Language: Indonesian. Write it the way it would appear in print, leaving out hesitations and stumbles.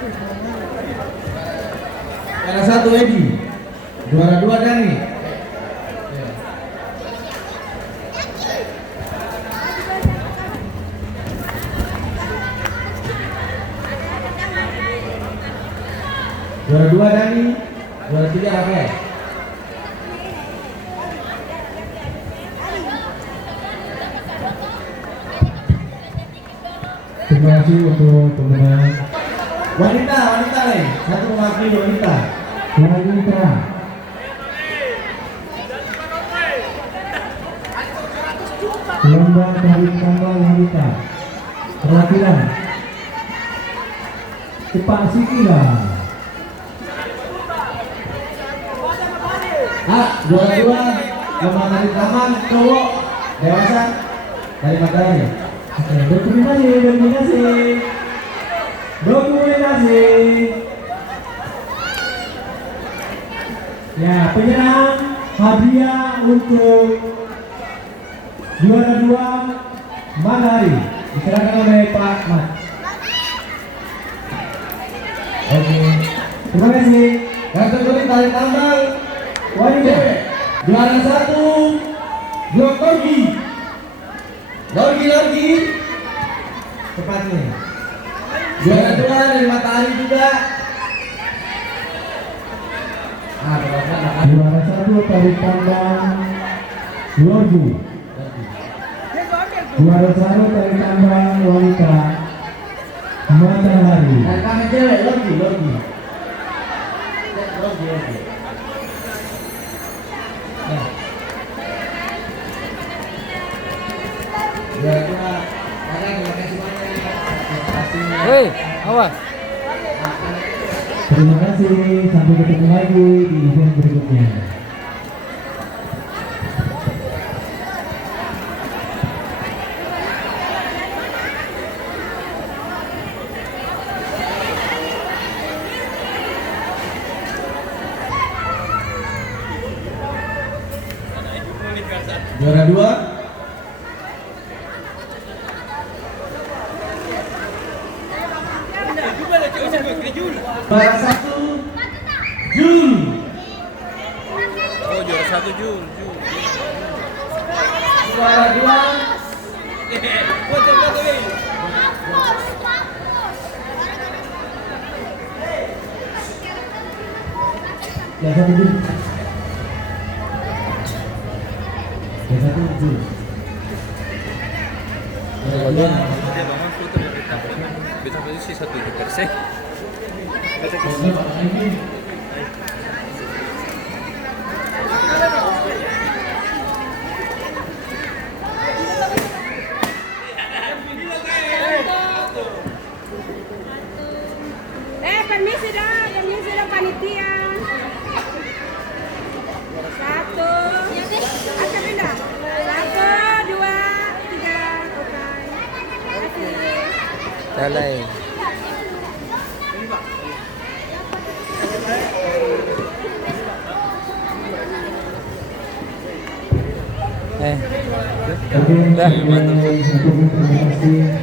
Juara 1 Edi, juara 2 Dani. Juara 2 Dani, juara 3 Rafael. Terima kasih untuk pemenang Wanita nih, satu mewakili wanita. wanita. Lomba tarik tambang wanita. Perwakilan Cepak Sikila. Juara 2 lomba tarik tambang cowok dewasa dari Mataram. Oke, dokumentasi. Ya, penyerang hadiah untuk juara 2 Manari diserahkan oleh Pak Mat. Oke, terima kasih. Kategori tarik tambang Wanita. juara 1 Blok Lorgi cepatnya. Juara 2 dari Matahari juga. Juara 1 tarik tambang Lorgi. Juara 1 tarik tambang wanita Matahari. Tarik tambang cewek Lorgi. Nah. Juara 2 terima kasih banyak. Hei, awas. Terima kasih, sampai ketemu lagi di event berikutnya. Juara 2 juara 1 Jul. Oh, juara 1 Jul. Juara 2 Yang satu Jul. Yang satu Jul. Dia bangun foto dari kamar. Beta posisi 1%. Permisi dah panitia. 1, akan pindah. 1, 2, 3, oke. Dalai. Oke, terima kasih.